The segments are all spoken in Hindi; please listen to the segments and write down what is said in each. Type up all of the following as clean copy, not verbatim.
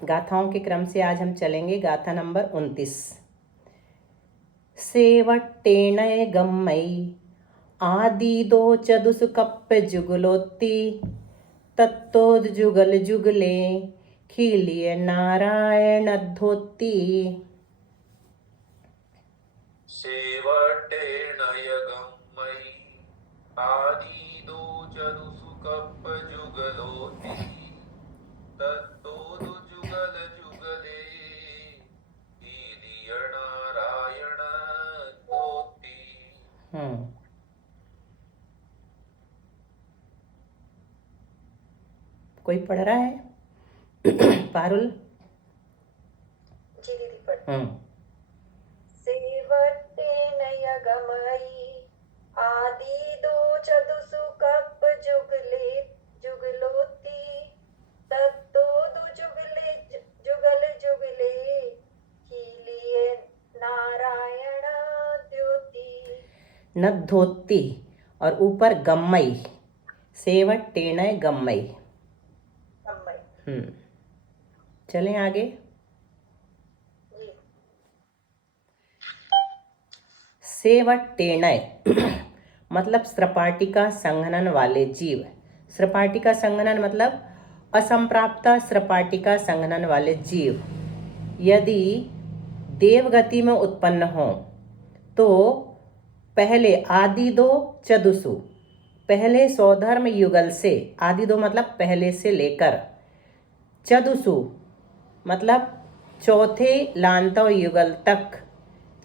गाथाओं के क्रम से आज हम चलेंगे। गाथा नंबर 29। सेवट्टेणय गम्मई आदि दो चदुसु कप्प जुगलोत्ती तत्तोद जुगल जुगले खीलिय नारायण धोती। सेवट्टेणय गम्मई आदि दो चदुसु कप्प जुगलोति तत्तोदु जुगल जुगले कीलिय नारायण धोती। कोई पढ़ रहा है? पारुल जी दीदी पढ़। सेवट्टेणय गमई आदि दो चदुसु कप्प जुगले जुगलोती तत्तो दु जुगले जुगल जुगले कीलिए नारायण द्योति। न धोती और ऊपर गम्मई, सेवट्टेणय गम्मई। चलें आगे। सेवट्टेणय मतलब स्त्रपाटिका संघनन वाले जीव। स्त्रपाटिका संघनन मतलब असंप्राप्ता स्त्रपाटिका संघनन वाले जीव यदि देवगति में उत्पन्न हो तो पहले आदि दो चदुसु, पहले सौधर्म युगल से, आदि दो मतलब पहले से लेकर, चदुसु मतलब चौथे लांतव युगल तक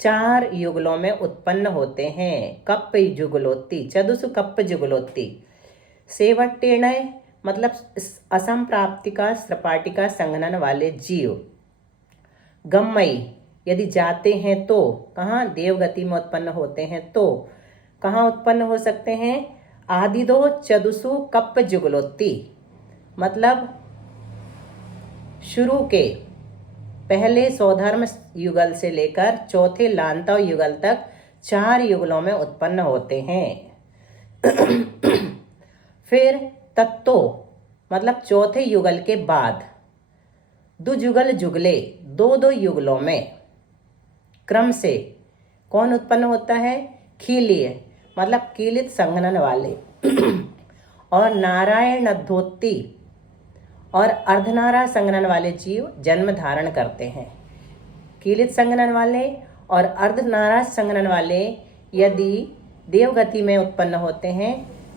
4 युगलों में उत्पन्न होते हैं। Cup जुगलोत्ती, चदुसु cup जुगलोत्ती। सेवट्टेणय मतलब असंप्राप्तिका स्त्रपाटिका संघनन वाले जीव। गम्मई यदि जाते हैं तो, कहाँ? देवगति में उत्पन्न होते हैं तो कहाँ उत्पन्न हो सकते हैं? आदि दो चदुसु कप्प जुगलोत्ती मतलब शुरू के पहले सौधर्म युगल से लेकर चौथे लांतव युगल तक 4 युगलों में उत्पन्न होते हैं। फिर तत्तो मतलब चौथे युगल के बाद दुजुगल जुगले, 2 युगलों में क्रम से कौन उत्पन्न होता है? खीलिय मतलब कीलित संघनन वाले और नारायण धोती और अर्धनारा संघनन वाले जीव जन्म धारण करते हैं। कीलित संघनन वाले और अर्धनारा संघनन वाले यदि देवगति में उत्पन्न होते हैं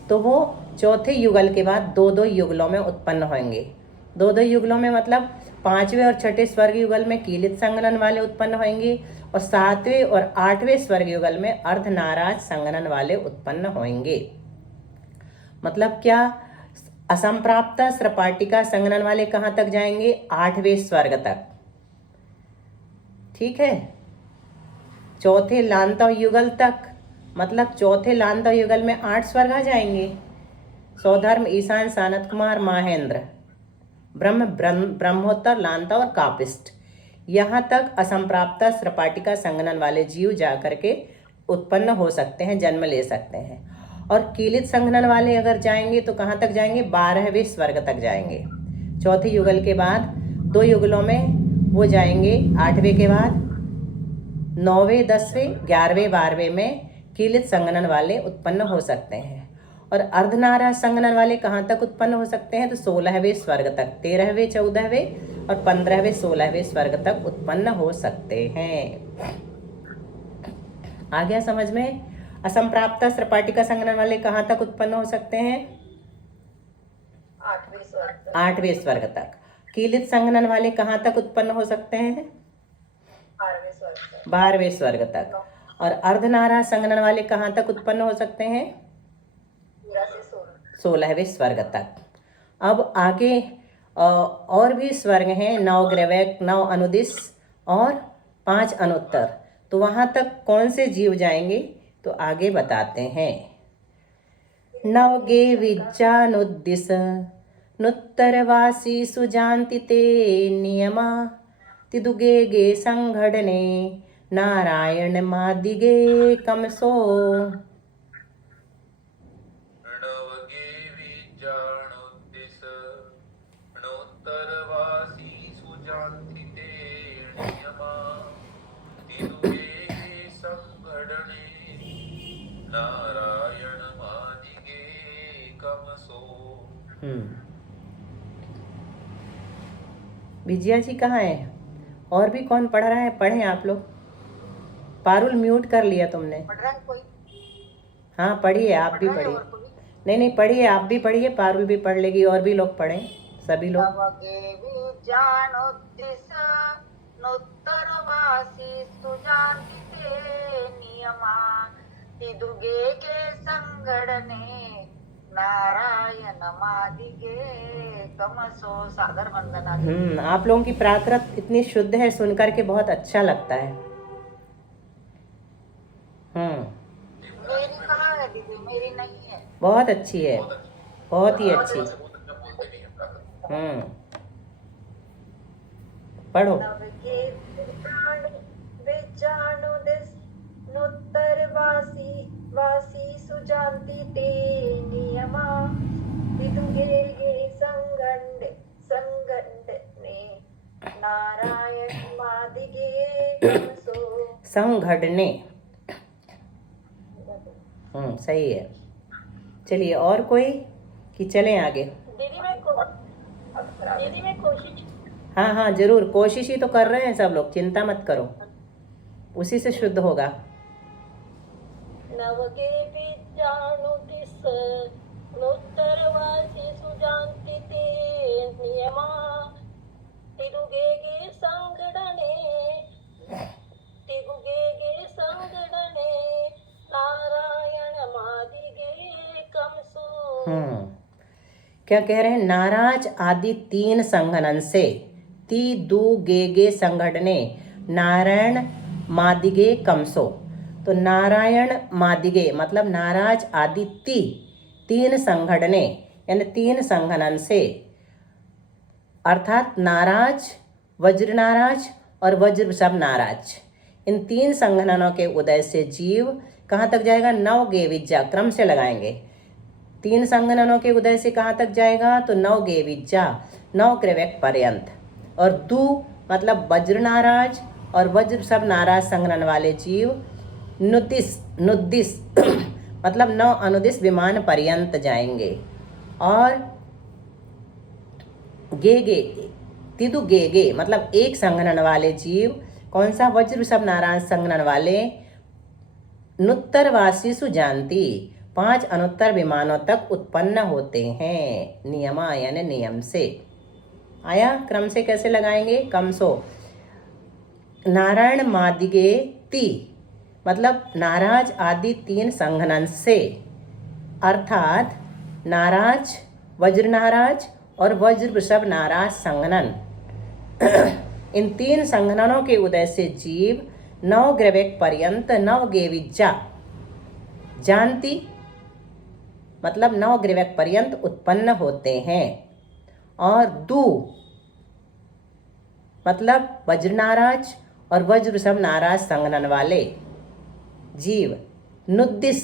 तो वो चौथे युगल के बाद 2 युगलों में उत्पन्न होंगे। 2 युगलों में मतलब 5वें और 6ठे स्वर्ग युगल में कीलित संघनन वाले उत्पन्न होंगे और 7वें और 8वें स्वर्ग युगल में अर्धनाराज संघनन वाले उत्पन्न होंगे। मतलब क्या? असंप्राप्त स्त्रपाटिका संघनन वाले कहाँ तक जाएंगे? 8वें स्वर्ग तक। ठीक है। चौथे लांतव युगल तक मतलब चौथे लांतव युगल में 8 स्वर्ग आ जाएंगे। सौधर्म, ईशान, सानत कुमार, माहेंद्र, ब्रह्मोत्तर, लांतव और कापिष्ट, यहाँ तक असंप्राप्त स्त्रपाटिका संघनन वाले जीव जाकर के उत्पन्न हो सकते हैं, जन्म ले सकते हैं। और कीलित संघनन वाले अगर जाएंगे तो कहाँ तक जाएंगे? 12वें स्वर्ग तक जाएंगे। चौथे युगल के बाद 2 युगलों में वो जाएंगे। 8वें के बाद 9वें, 10वें, 11वें, 12वें में कीलित संघनन वाले उत्पन्न हो सकते हैं। और अर्धनारा संघनन वाले कहाँ तक उत्पन्न हो सकते हैं? तो 16वें स्वर्ग तक, 13वें, 14वें और 15वें, 16वें स्वर्ग तक उत्पन्न हो सकते हैं। आ गया समझ में? असंप्राप्त स्त्रपाटिका संघनन वाले कहाँ तक उत्पन्न हो सकते हैं? 8वें स्वर्ग तक। कीलित संघनन वाले कहाँ तक उत्पन्न हो सकते हैं? 12वें स्वर्ग तक। और अर्धनारा संघनन वाले कहाँ तक उत्पन्न हो सकते हैं? 16वें स्वर्ग तक। अब आगे और भी स्वर्ग हैं, 9 ग्रैवैक, 9 अनुदिश और 5 अनुत्तर। तो वहाँ तक कौन से जीव जाएंगे? तो आगे बताते हैं। नवगे विज्जानुद्दिश नुत्तरवासी सुजान्ति ते नियमा तिदुगे गे संघडने नारायण मादिगे कमसो। नवगे विज्जानुद्दिश नुत्तरवासी सुजान्ति विजया जी कहाँ है? और भी कौन पढ़ रहा है? पढ़ें आप लोग। पारुल म्यूट कर लिया तुमने। पढ़ रहा है कोई? हाँ पढ़िए, आप पढ़ भी रहा है पढ़िए। और कोई? नहीं पढ़िए, आप भी पढ़िए, पारुल भी पढ़ लेगी, और भी लोग पढ़ें, सभी लोग। नवगे विजानोद्दिश नोत्तरवासी सुजान्तिते नियमा तिदुगे के संगडने नारायण मादिगे कमसो सादर वंदना। आप लोगों की प्राकृत इतनी शुद्ध है, सुनकर के बहुत अच्छा लगता है। मेरी कहाँ है दीदी? मेरी नहीं है। बहुत अच्छी है, बहुत ही अच्छी। बहुत अच्छा बोलते भी हैं प्राकृत। पढ़ो। नवके विजानोदिस नोत्तरवासी वासी सुजान्ति ते नियमा विदुगे संगण्डने नारायण मादिगे कमसो संघटने। सही है। चलिए, और कोई कि चलें आगे? दीदी मैं कोशिश हाँ हाँ जरूर, कोशिश ही तो कर रहे हैं सब लोग, चिंता मत करो, उसी से शुद्ध होगा। नवगे विजानोदिस नोत्तरवासी सुजान्ति ते नियमा तिरुगे संगडने नारायण मादिगे कमसो। क्या कह रहे हैं? नाराज आदि 3 संघनन से ती दु गे संघटने नारायण मादिगे कमसो। तो नारायण मादिगे मतलब नाराज आदि 3 संघटने यानी 3 संघनन से, अर्थात नाराज, वज्र नाराज और वज्र सब नाराज, इन 3 संघननों के उदय से जीव कहाँ तक जाएगा? नव गे विज्जा, क्रम से लगाएंगे। 3 संघननों के उदय से कहाँ तक जाएगा? तो नव गे विज्जा, 9 क्रैवक पर्यंत। और दु मतलब वज्र नाराज और वज्र सब नाराज संघनन वाले जीव नुद्दिस मतलब 9 अनुदिस विमान पर्यंत जाएंगे। और गे तिदु गे मतलब 1 संघनन वाले जीव, कौन सा? वज्र सब नाराज संघनन वाले, नुत्तरवासी सुजान्ति 5 अनुत्तर विमानों तक उत्पन्न होते हैं, नियमा यानी नियम से। आया? क्रम से कैसे लगाएंगे? कमसो नारायण मादिगे ती मतलब नाराज आदि 3 संघनन से, अर्थात नाराज, वज्र नाराज और वज्र वृषभ नाराज संघनन इन 3 संघननों के उदय से जीव 9 ग्रवेक पर्यंत 9 गे विज्जा जानती मतलब 9 ग्रवेक पर्यंत उत्पन्न होते हैं। और दु मतलब वज्र नाराज और वज्र सब नाराज संघनन वाले जीव नुद्दिस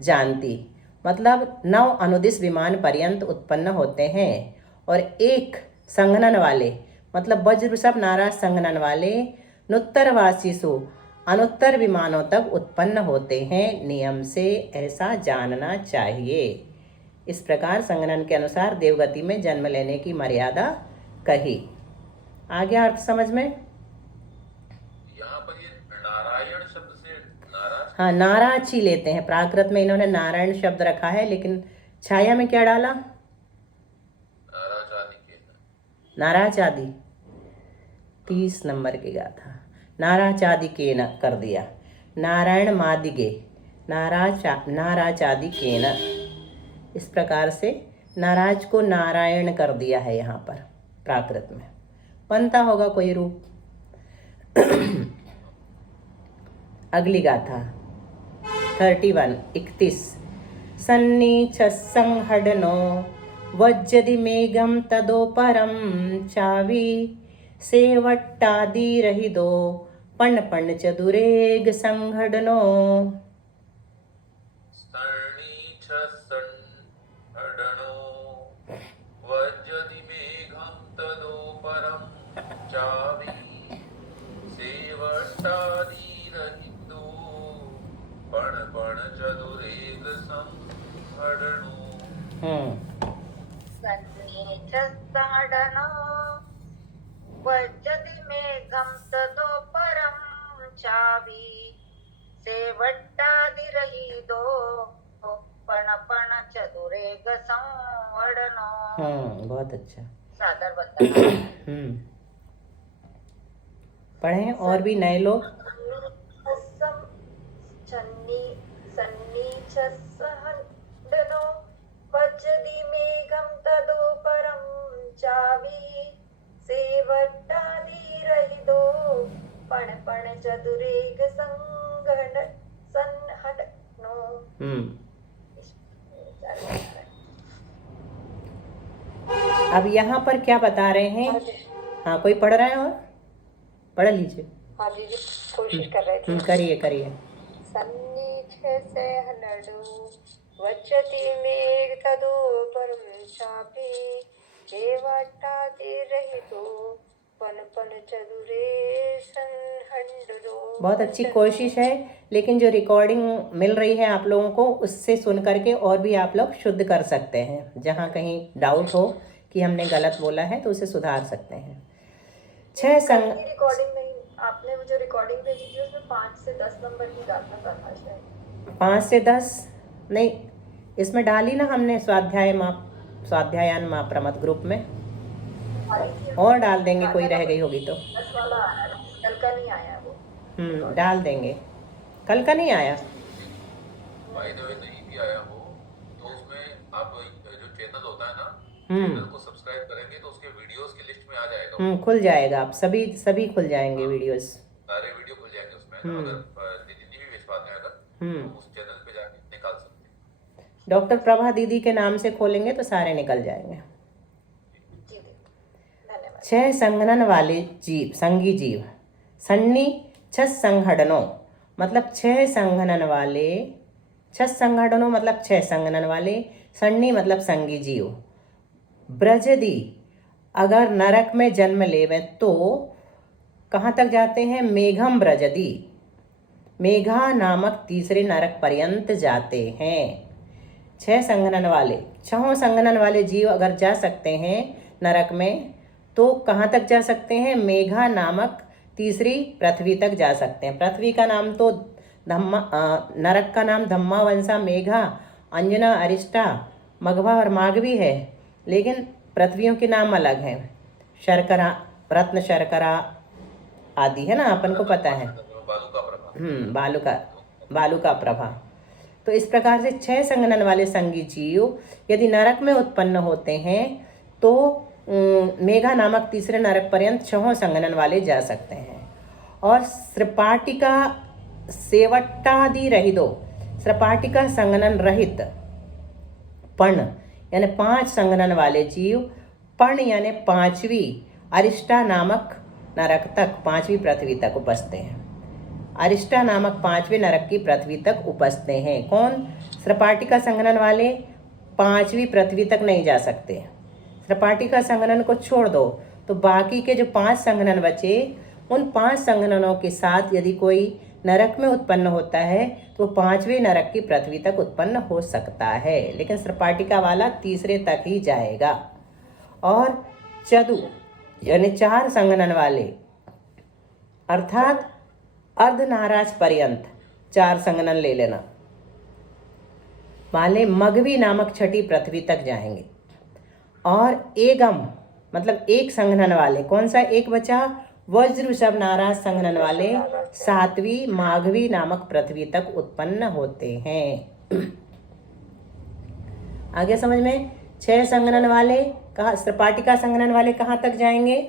जानती मतलब 9 अनुदिस विमान पर्यंत उत्पन्न होते हैं। और 1 संघनन वाले मतलब वज्र सब नाराज संघनन वाले नुत्तरवासीसु अनुत्तर विमानों तक उत्पन्न होते हैं, नियम से ऐसा जानना चाहिए। इस प्रकार संगणन के अनुसार देवगति में जन्म लेने की मर्यादा कही। आ गया अर्थ समझ में? यहाँ पर ये नारायण शब्द से नाराज, हाँ, नाराज ही लेते हैं। प्राकृत में इन्होंने नारायण शब्द रखा है, लेकिन छाया में क्या डाला? नाराज आदि के नाराज आदि 30 नंबर की गाथा नाराज आदि के न कर दिया। नारायण मादिगे नाराज आदि के न, इस प्रकार से नाराज को नारायण कर दिया है यहाँ पर प्राकृत में। बनता होगा कोई रूप। अगली गाथा 31 सन्नीच संहडनो वज्जदि मेघम तदो परम चावी सेवट्टादिरहिदो पण पण चतुरेग संघडनो। संहडनो वज्जदि मेघं तदोपरं चावी सेवट्टादिरहितो पण पण चतुरेग संहडनो। सन्नीच संहडनो वज्जति मेघं ततो परं चावी सेवट्टादिरहितो पण चतुरेग संवडनो। बहुत अच्छा। सादर वंदना। पढ़ें और भी नए लोग। सन्नीचसहडनो वज्जति मेघं ततो परं चावी सेवट्टादिरहितो पण चतुरेग संहडनो। अब यहाँ पर क्या बता रहे हैं? हाँ, कोई पढ़ रहा है और पढ़ लीजिए। हाँ जी जी, कोशिश कर रहे थे। करिए करिए। सन्नीचसहडनो वज्जति मेघ ततो परं चापि सेवट्टादिरहितो पण चतुरे संहडनो। बहुत अच्छी कोशिश है, लेकिन जो रिकॉर्डिंग मिल रही है आप लोगों को, उससे सुन करके और भी आप लोग शुद्ध कर सकते हैं। जहाँ कहीं डाउट हो कि हमने गलत बोला है तो उसे सुधार सकते हैं। 6 रिकॉर्डिंग नहीं, आपने मुझे रिकॉर्डिंग भेजी थी, उसमें 5 से 10 नंबर की डालना प्रकाश है। 5 से 10 नहीं, इसमें डाली ना हमने स्वाध्यायान माँ प्रमथ ग्रुप में, और डाल देंगे, कोई रह गई होगी तो। 10 वाला आया, कल का नहीं आया वो। डाल देंगे। कल का नहीं आया, बाय द वे नहीं भी आया हो तो उसमें आप जो चैनल होता है ना, चैनल को सब्सक्राइब करेंगे तो उसके वीडियोस की लिस्ट में आ जाएगा। खुल जाएगा। आप सभी खुल जाएंगे वीडियोस, सारे वीडियो खुल जाएंगे उसमें। अगर दीदी भी भेज पाते हैं अगर, तो उस चैनल पे जाके निकाल सकते हैं। डॉक्टर प्रभा दीदी के नाम से खोलेंगे तो सारे निकल जाएंगे। 6 संघनन वाले जीव, संगी जीव। सन्नी 6 संघटनों मतलब 6 संघनन वाले, 6 संघटनों मतलब 6 संघनन वाले, सन्नी मतलब संगी जीव। ब्रजदी अगर नरक में जन्म लेवे तो कहाँ तक जाते हैं? मेघम ब्रजदी, मेघा नामक तीसरे नरक पर्यंत जाते हैं। 6 संघनन वाले, 6 संघनन वाले जीव अगर जा सकते हैं नरक में तो कहाँ तक जा सकते हैं? मेघा नामक तीसरी पृथ्वी तक जा सकते हैं। पृथ्वी का नाम तो नरक का नाम धम्मा, वंशा, मेघा, अंजना, अरिष्टा, मघवा और माघवी है, लेकिन पृथ्वियों के नाम अलग हैं। शर्करा, रत्न शर्करा आदि है ना, अपन को पता है। बालू का प्रभा। तो इस प्रकार से 6 संघनन वाले संगी जीव यदि नरक में उत्पन्न होते हैं तो मेघा नामक तीसरे नरक पर्यंत 6 संघनन वाले जा सकते हैं। और सृपाटिका सेवट्टादि रहितो, सृपाटिका संघनन रहित पण यानी 5 संघनन वाले जीव, पण यानी 5वीं अरिष्टा नामक नरक तक, 5वीं पृथ्वी तक उपजते हैं। अरिष्टा नामक 5वें नरक की पृथ्वी तक उपजते हैं। कौन? सृपाटिका संघनन वाले 5वीं पृथ्वी तक नहीं जा सकते। सृपाटिका संघनन को छोड़ दो तो बाकी के जो 5 संघनन बचे, उन 5 संघननों के साथ यदि कोई नरक में उत्पन्न होता है तो 5वें नरक की पृथ्वी तक उत्पन्न हो सकता है, लेकिन सृपाटिका वाला तीसरे तक ही जाएगा। और चतु यानी 4 संघनन वाले अर्थात अर्धनाराज पर्यंत 4 संघनन ले लेना वाले मघवी नामक छठी पृथ्वी तक जाएंगे। और एगम मतलब 1 संघनन वाले, कौन सा एक बचा? वज्र वृषभ नाराज संघनन वाले 7वीं माघवी नामक पृथ्वी तक उत्पन्न होते हैं। आगे समझ में? 6 संघनन वाले कहाँ? सृपाटिका संघनन वाले कहाँ तक जाएंगे?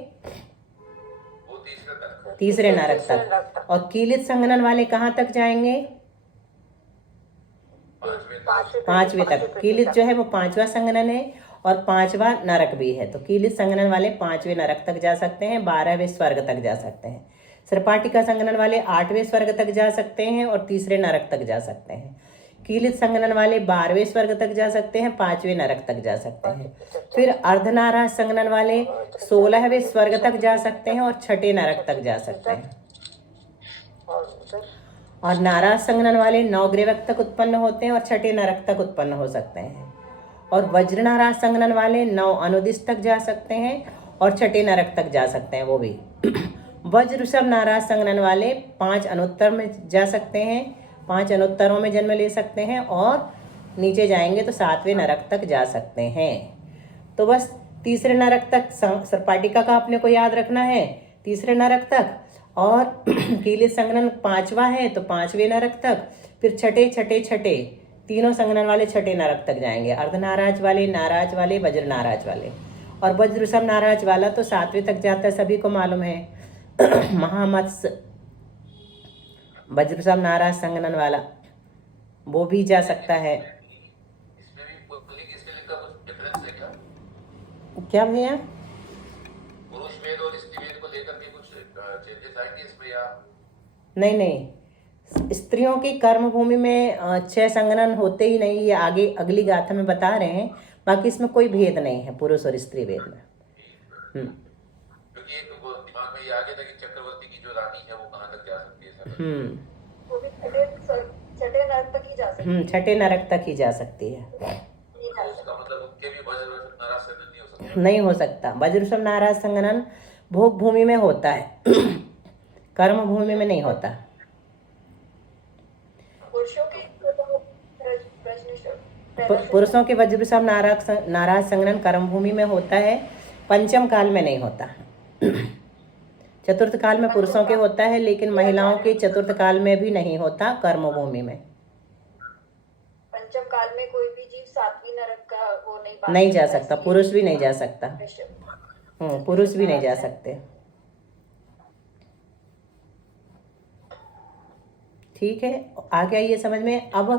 तीसरे नरक तक। और कीलित संघनन वाले कहाँ तक जाएंगे? 5वें तक। कीलित जो है वो 5वां संघनन है और 5वां नरक भी है, तो कीलित संघनन वाले 5वें नरक तक जा सकते हैं, 12वें स्वर्ग तक जा सकते हैं। सृपाटिका संघनन वाले 8वें स्वर्ग तक जा सकते हैं और तीसरे नरक तक जा सकते हैं। कीलित संघनन वाले 12वें स्वर्ग तक जा सकते हैं, 5वें नरक तक जा सकते हैं। फिर अर्धनाराज संघनन वाले 16वें स्वर्ग तक जा सकते हैं और 6ठे नरक तक जा सकते हैं। और नाराज संघनन वाले 9 ग्रेवक तक उत्पन्न होते हैं और 6ठे नरक तक उत्पन्न हो सकते हैं। और वज्रनाराज संघनन वाले 9 अनुदिश तक जा सकते हैं और छठे नरक तक जा सकते हैं वो भी। वज्र ऋषभ नाराज संघनन वाले 5 अनुत्तर में जा सकते हैं, 5 अनुत्तरों में जन्म ले सकते हैं, और नीचे जाएंगे तो 7वें नरक तक जा सकते हैं। तो बस तीसरे नरक तक सर्पाटिका का अपने को याद रखना है, तीसरे नरक तक, और कीलित संघनन 5वां है तो 5वें नरक तक, फिर छठे छठे छठे तीनों संघनन वाले छठे नरक तक जाएंगे, अर्धनाराज वाले, नाराज वाले, वज्र नाराज वाले। और वज्र ऋषभ नाराज वाला तो 7वें तक जाता है, सभी को मालूम है। महामत्स्य वज्र ऋषभ नाराज संघनन वाला वो भी जा सकता है। इसमें भी पुल्लिंग स्त्रीलिंग का कुछ डिफरेंस है क्या? क्या भैया? पुरुष वेद और स्त्री वेद को लेकर के कुछ चेंजेस आएंगे इसमें या? नहीं नहीं, स्त्रियों की कर्म भूमि में 6 संघनन होते ही नहीं, ये आगे अगली गाथा में बता रहे हैं। बाकी इसमें कोई भेद नहीं है पुरुष और स्त्री वेद में। क्योंकि एक दिमाग में ये आ गया था कि चक्रवर्ती की जो रानी है वो कहाँ तक जा सकती है? वो भी छठे नरक तक ही जा सकती है। छठे नरक तक ही जा सकती है। तो उसका मतलब उनके भी वज्र ऋषभ नाराज संघनन नहीं हो सकता? नहीं हो सकता। वज्र ऋषभ नाराज संघनन भोग भूमि में होता है, कर्म भूमि में नहीं होता। पुरुषों के वज्र ऋषभ नाराज संघनन कर्म भूमि में होता है, पंचम काल में नहीं होता। चतुर्थ काल में पुरुषों के होता है, लेकिन महिलाओं के चतुर्थ काल में भी नहीं होता, कर्म भूमि में। पंचम काल में कोई भी जीव 7वीं नरक का वो नहीं नहीं जा सकता, पुरुष भी नहीं जा सकता। पुरुष भी नहीं जा सकते। ठीक है, आ गया ये समझ में। अब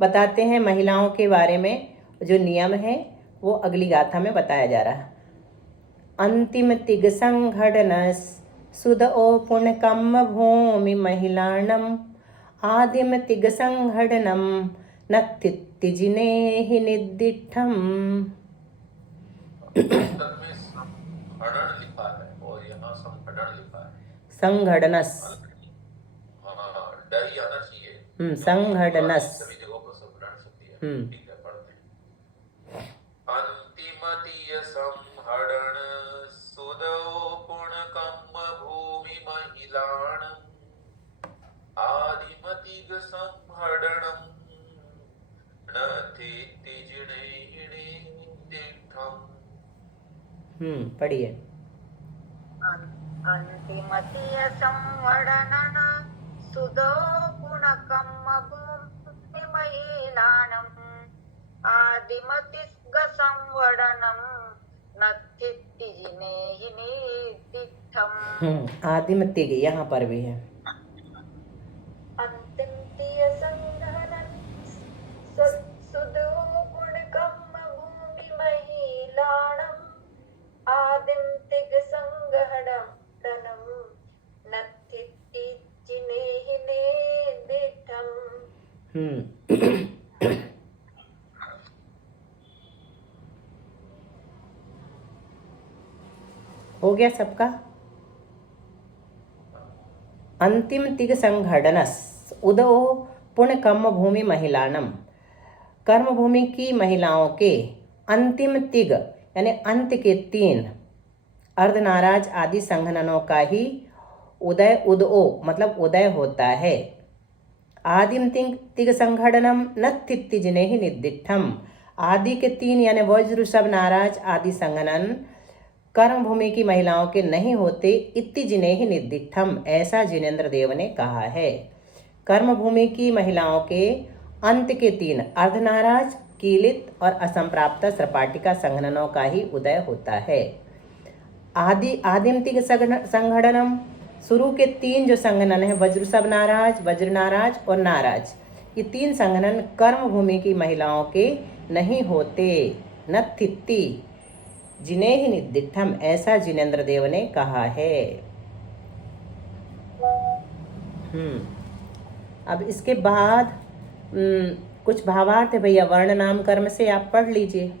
बताते हैं महिलाओं के बारे में, जो नियम है वो अगली गाथा में बताया जा रहा है। अंतिम तिग संघटनस सुद ओ पुण्यकम भूमि महिलाणम आदिम तिग संघटनम नत्तिजिने ही निदिठम। पुस्तक में संघटन लिखा है और यहाँ संघटन लिखा है। संघटनस डर ही आना चाहिए। संघटनस सभी जगहों पर संघटन सकती है। ठीक है, पढ़ते हैं। अंतिमतीय संहरण सुदो पुण्यकम भूमि महिलाण आदिमतिग संहरणम पढ़िए। अंतिमतीय संवर्णन सुदो पुणकम भूमि महिलाणम आदिमतिग संवर्णनम नत्थितिजिने हि निदिठम। आदिमतिग यहाँ पर भी है। अंतिमतीय संघनन सुदो पुण्यकम भूमि महिलाणम आदिमतिग संघटनम नत्थितिजिने हि निदिठम। हो गया सबका? अंतिम तिग संघटनस उदो पुण्य कर्म भूमि महिलानम, कर्म भूमि की महिलाओं के अंतिम तिग यानी अंत के 3 अर्धनाराज आदि संघननों का ही उदय उदओ मतलब उदय होता है। आदिम तिग संघटनम नत्थितिजिने ही निदिठम, आदि के 3 यानी वज्र ऋषभ नाराज आदि संघनन कर्म भूमि की महिलाओं के नहीं होते। इत्ति जिने ही निदिठम, ऐसा जिनेन्द्र देव ने कहा है। कर्म भूमि की महिलाओं के अंत के 3 अर्धनाराज, कीलित और असंप्राप्त सर्पाटिका संघननों का ही उदय होता है। आदिम तिग संघटनम, शुरू के 3 जो संघनन है वज्र ऋषभ नाराज, वज्र नाराज और नाराज, ये 3 संघनन कर्म भूमि की महिलाओं के नहीं होते। नत्थिति जिन्हें ही निदिठम, ऐसा जिनेन्द्र देव ने कहा है। अब इसके बाद कुछ भावार्थ है भैया, वर्ण नाम कर्म से आप पढ़ लीजिए।